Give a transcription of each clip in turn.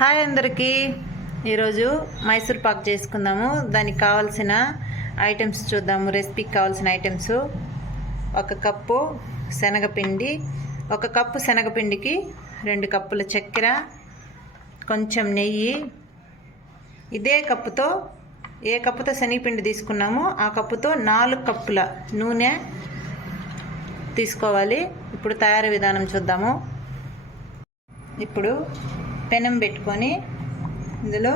Hi అందరికీ. ఈరోజు మైసూర్ పాక్ చేసుకుందాము. దానికి కావాల్సిన ఐటమ్స్ చూద్దాము. రెసిపీకి కావాల్సిన ఐటమ్స్. ఒక కప్పు శనగపిండి. ఒక కప్పు శనగపిండికి రెండు కప్పుల చక్కెర. కొంచెం నెయ్యి. ఇదే కప్పుతో ఏ కప్పుతో శనగపిండి తీసుకున్నామో ఆ కప్పుతో నాలుగు కప్పుల నూనె తీసుకోవాలి. ఇప్పుడు తయారీ విధానం చూద్దాము. ఇప్పుడు పెనం పెట్టుకొని ఇందులో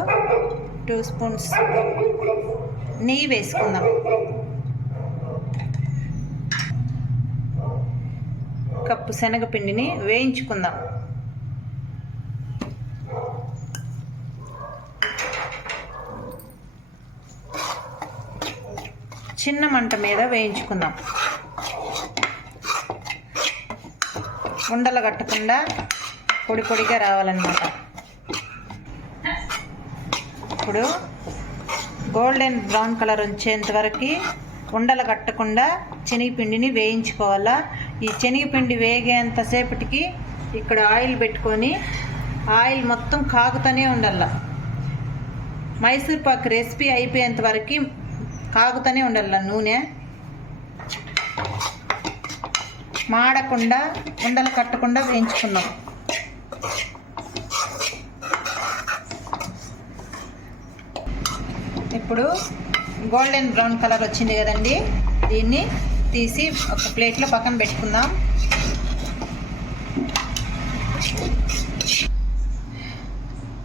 టూ స్పూన్స్ నెయ్యి వేసుకుందాం. కప్పు శనగపిండిని వేయించుకుందాం. చిన్న మంట మీద వేయించుకుందాం. ఉండలు కట్టకుండా పొడి పొడిగా రావాలన్నమాట. ఇప్పుడు గోల్డెన్ బ్రౌన్ కలర్ వచ్చేంత వరకు ఉండలు కట్టకుండా శనగపిండిని వేయించుకోవాలా? ఈ శనగపిండి వేగేంతసేపటికి ఇక్కడ ఆయిల్ పెట్టుకొని ఆయిల్ మొత్తం కాగుతూనే ఉండాల. మైసూర్ పాక్ రెసిపీ అయిపోయేంత వరకు కాగుతూనే ఉండాల నూనె. మాడకుండా ఉండలు కట్టకుండా వేయించుకున్నాం. ఇప్పుడు గోల్డెన్ బ్రౌన్ కలర్ వచ్చింది కదండి. దీన్ని తీసి ఒక ప్లేట్లో పక్కన పెట్టుకుందాం.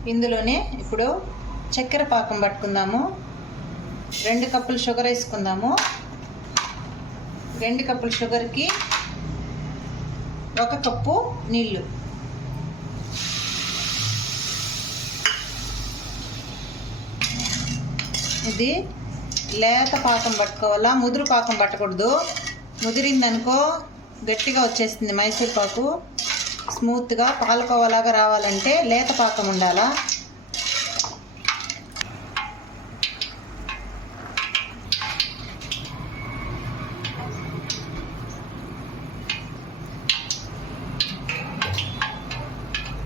ఇందులోనే ఇప్పుడు చక్కెర పాకం పట్టుకుందాము. రెండు కప్పులు షుగర్ వేసుకుందాము. రెండు కప్పులు షుగర్కి ఒక కప్పు నీళ్ళు. ఇది లేత పాకం పట్టుకోవాలా? ముదురు పాకం పట్టకూడదు. ముదిరిందనుకో గట్టిగా వచ్చేస్తుంది మైసూర్ పాకు. స్మూత్గా పాలకోవలాగా రావాలంటే లేత పాకం ఉండాలా?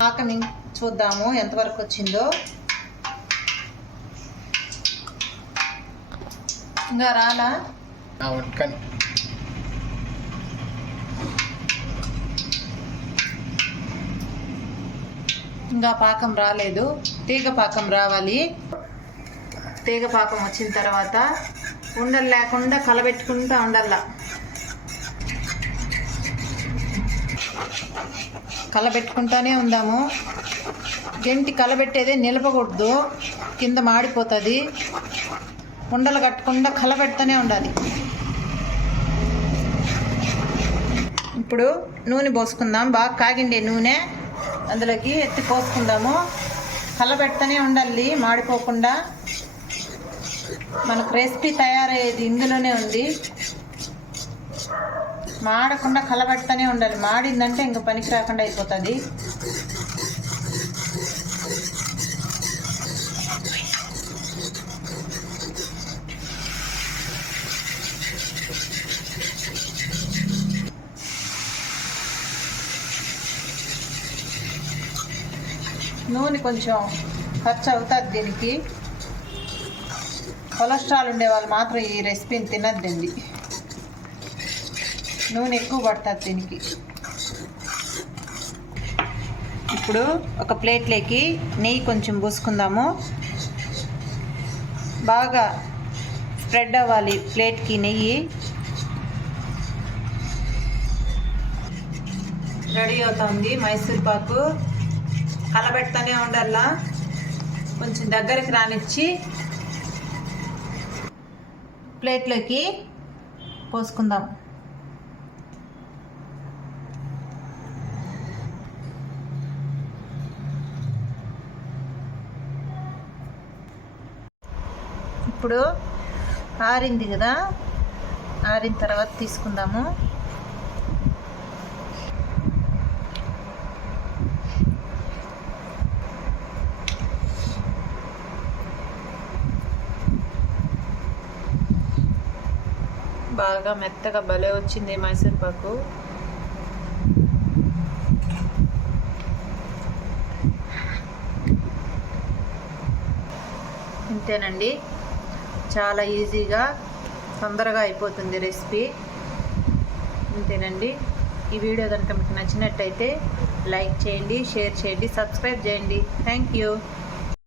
పాకం చూద్దాము ఎంతవరకు వచ్చిందో. ఇంకా రాలా? ఇంకా పాకం రాలేదు. తీగ పాకం రావాలి. తీగ పాకం వచ్చిన తర్వాత ఉండలు లేకుండా కలబెట్టుకుంటూ ఉండాల కలబెట్టుకుంటానే ఉందాము. గంటి కలబెట్టేదే నిలపకూడదు. కింద మాడిపోతుంది. ఉండలు కట్టకుండా కలబెడుతూనే ఉండాలి. ఇప్పుడు నూనె పోసుకుందాం. బాగా కాగిండే నూనె. అందులోకి ఎత్తి పోసుకుందాము. కలబెడుతూనే ఉండాలి. మాడిపోకుండా. మనకు రెసిపీ తయారయ్యేది ఇందులోనే ఉంది. మాడకుండా కలబెడుతూనే ఉండాలి. మాడిందంటే ఇంక పనికి రాకుండా అయిపోతుంది. నూనె కొంచెం ఖర్చు అవుతుంది దీనికి. కొలెస్ట్రాల్ ఉండే వాళ్ళు మాత్రం ఈ రెసిపీని తినద్దండి. నూనె ఎక్కువ పడుతుంది దీనికి. ఇప్పుడు ఒక ప్లేట్లోకి నెయ్యి కొంచెం పోసుకుందాము. బాగా స్ప్రెడ్ అవ్వాలి ప్లేట్కి నెయ్యి. రెడీ అవుతుంది మైసూర్ పాకు. కలబెడతానే ఉండాలా? కొంచెం దగ్గరికి రానిచ్చి ప్లేట్లోకి పోసుకుందాం. ఇప్పుడు ఆరింది కదా? ఆరిన తర్వాత తీసుకుందాము. బాగా మెత్తగా భలే వచ్చింది మైసూర్పాకు. ఇంతేనండి. చాలా ఈజీగా తొందరగా అయిపోతుంది రెసిపీ. ఇంతేనండి. ఈ వీడియో కనుక మీకు నచ్చినట్టయితే లైక్ చేయండి షేర్ చేయండి సబ్స్క్రైబ్ చేయండి. Thank you.